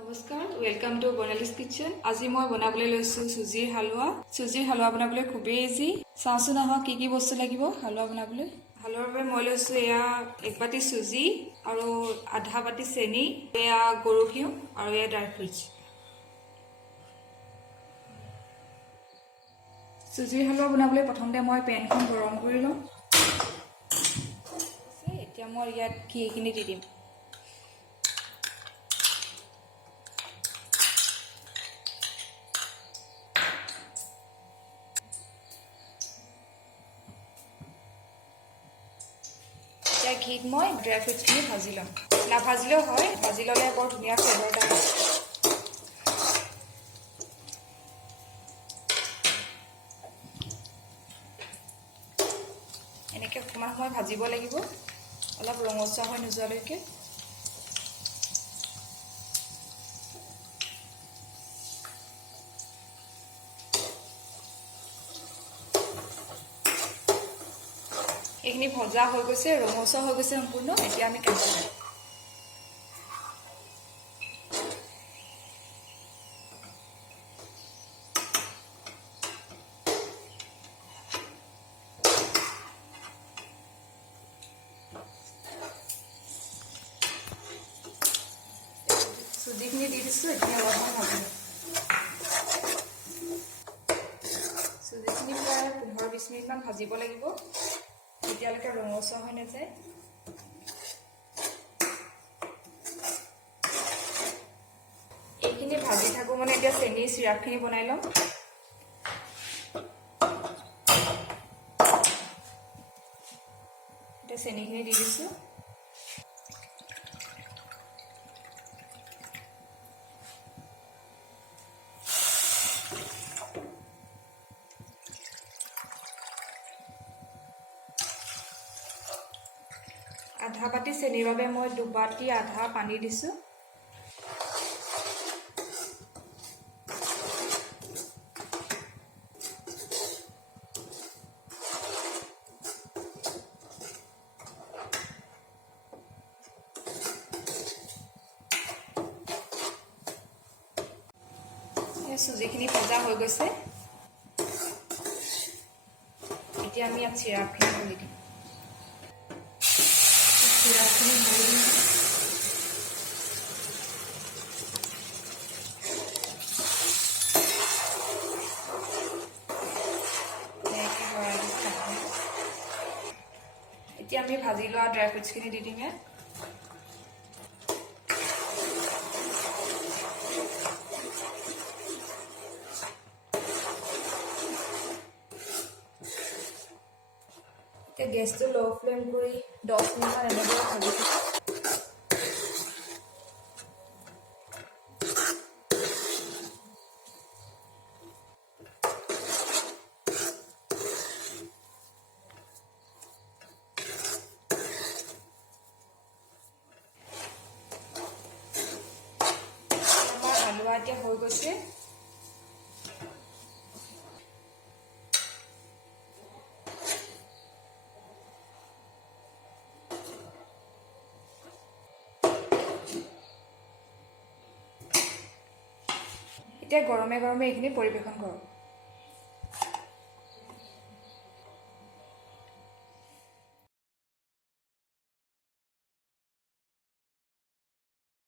নমস্কাৰ, welcome to বৰ্ণালীজ kitchen. আজি মই বনাবলৈ লৈছোঁ চুজিৰ হালোৱা। চুজিৰ হালোৱা বনাবলৈ খুবেই ইজি। চাওঁচোন আহক কি কি বস্তু লাগিব হালোৱা বনাবলৈ। হালোৱাৰ বাবে মই লৈছোঁ এয়া 1 বাটি চুজি আৰু আধা বাটি চেনি, এয়া গৰু ঘিউ আৰু এয়া ড্ৰাই ফ্ৰুটছ। চুজিৰ হালোৱা বনাবলৈ প্ৰথমতে মই পেনখন গৰম কৰি লওঁ। এতিয়া মই ইয়াত ঘিখিনি দি দিম। এতিয়া ঘিত মই ড্ৰাই ফ্ৰুটছখিনি ভাজি ল'ম। নাভাজিলেও হয়, ভাজি ল'লে বৰ ধুনীয়া ফ্লেভাৰ এটা হয়। এনেকৈ অকণমান সময় ভাজিব লাগিব, অলপ ৰঙচুৱা হৈ নোযোৱালৈকে। এইখিনি ভজা হৈ গৈছে, ৰঙচুৱা হৈ গৈছে সম্পূৰ্ণ। এতিয়া আমি কাটিম। চুজিখিনি দি দিছোঁ, এতিয়া অলপমান ভাজিম। চুজিখিনি প্ৰায় 15-20 মিনিটমান ভাজিব লাগিব, তেতিয়ালৈকে ৰঙচুৱা হৈ নাযায়। এইখিনি ভাজি থাকোঁ মানে এতিয়া চেনিৰ চিৰাপখিনি বনাই লওঁ। এতিয়া চেনিখিনি দি দিছোঁ। আধা বাটি চেনিৰ বাবে মই 2 বাটি আধা পানী দিছোঁ। চুজিখিনি ভজা হৈ গৈছে। এতিয়া আমি ইয়াত চিৰাপখিনি ঢালি দিম। চিৰাপখিনি ঢালি দিম। এতিয়া আমি ভাজি লোৱা ড্ৰাই ফ্ৰুটছখিনি দি দিম ইয়াত। এতিয়া গেছটো ল' ফ্লেম কৰি 10 মিনিটমান এনেদৰে ভাজি থাকক। আমাৰ হালোৱা এতিয়া হৈ গৈছে। এতিয়া গৰমে গৰমে এইখিনি পৰিৱেশন কৰক।